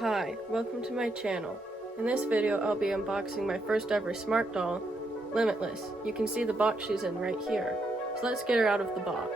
Hi, welcome to my channel. In this video I'll be unboxing my first ever smart doll, Limitless. You can see the box she's in right here. So let's get her out of the box.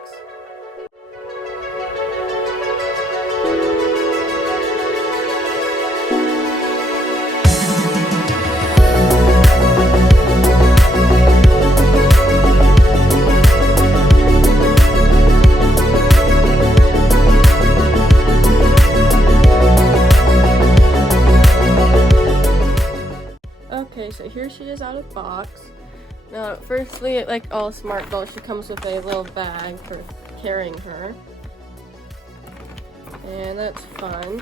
Okay, so here she is out of the box. Now, firstly, like all smart dolls, she comes with a little bag for carrying her. And that's fun.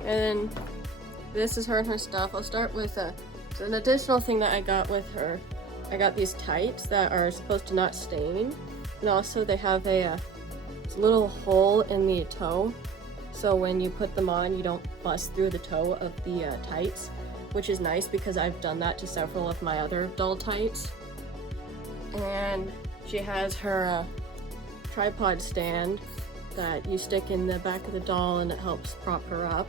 And then this is her and her stuff. I'll start with so an additional thing that I got with her. I got these tights that are supposed to not stain. And also they have a little hole in the toe. So when you put them on, you don't bust through the toe of the tights. Which is nice because I've done that to several of my other doll tights. And she has her tripod stand that you stick in the back of the doll and it helps prop her up.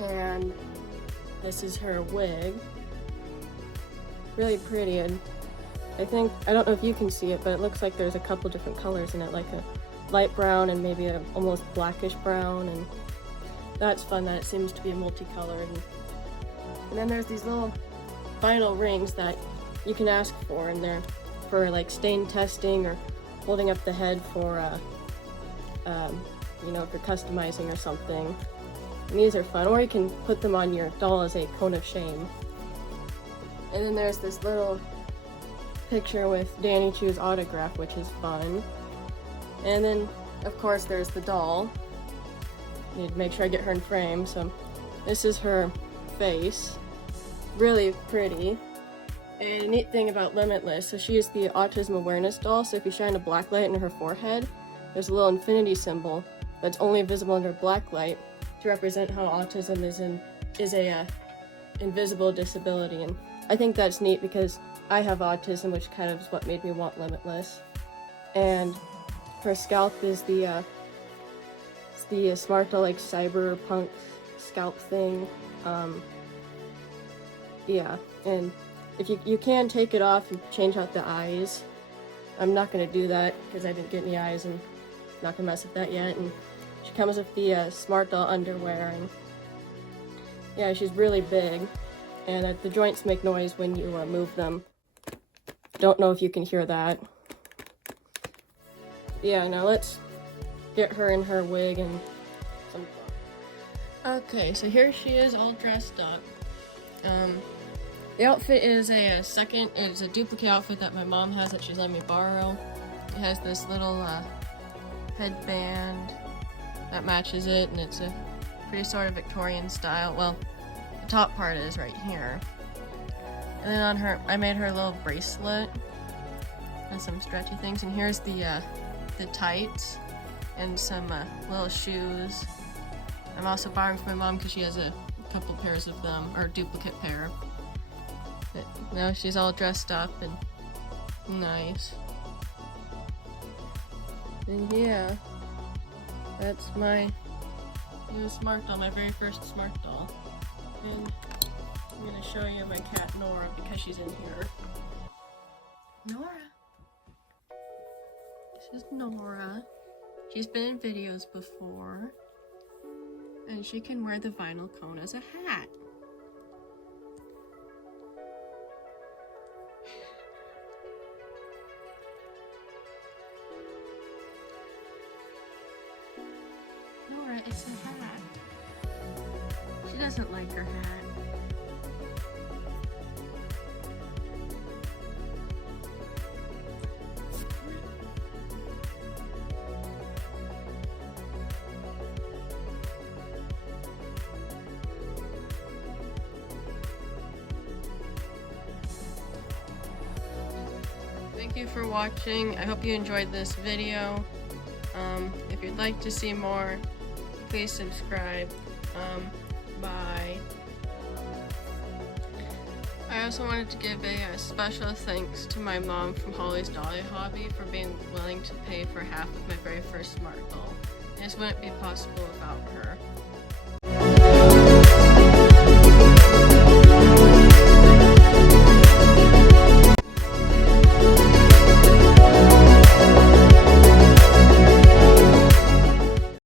And this is her wig. Really pretty, and I don't know if you can see it, but it looks like there's a couple different colors in it, like a light brown and maybe a almost blackish brown, and that's fun that it seems to be multicolored. And then there's these little vinyl rings that you can ask for, and they're for like stain testing or holding up the head for, you know, if you're customizing or something. And these are fun, or you can put them on your doll as a cone of shame. And then there's this little picture with Danny Chu's autograph, which is fun. And then, of course, there's the doll. Need to make sure I get her in frame. So this is her face. Really pretty. And a neat thing about Limitless, so she is the autism awareness doll, so if you shine a black light in her forehead, there's a little infinity symbol that's only visible under black light to represent how autism is a invisible disability. And I think that's neat because I have autism, which kind of is what made me want Limitless. And her scalp is the smartdoll, like cyberpunk scalp thing. Yeah, and if you can take it off and change out the eyes. I'm not gonna do that because I didn't get any eyes and I'm not gonna mess with that yet. And she comes with the smart doll underwear, and yeah, she's really big, and the joints make noise when you move them. Don't know if you can hear that. Yeah, now let's get her in her wig and some clothes. Okay, so here she is all dressed up. The outfit is it's a duplicate outfit that my mom has that she's let me borrow. It has this little headband that matches it, and it's a pretty sort of Victorian style. Well, the top part is right here. And then on her, I made her a little bracelet and some stretchy things, and here's the tights and some little shoes. I'm also borrowing from my mom because she has a couple pairs of them, or a duplicate pair. But now she's all dressed up and nice. And yeah, that's my new smart doll, my very first smart doll. And I'm gonna show you my cat Nora because she's in here. Nora! This is Nora. She's been in videos before, and she can wear the vinyl cone as a hat. Nora, it's a hat. She doesn't like her hat. Thank you for watching. I hope you enjoyed this video. If you'd like to see more, please subscribe. Bye. I also wanted to give a special thanks to my mom from Holly's Dolly Hobby for being willing to pay for half of my very first smart doll. This wouldn't be possible without her.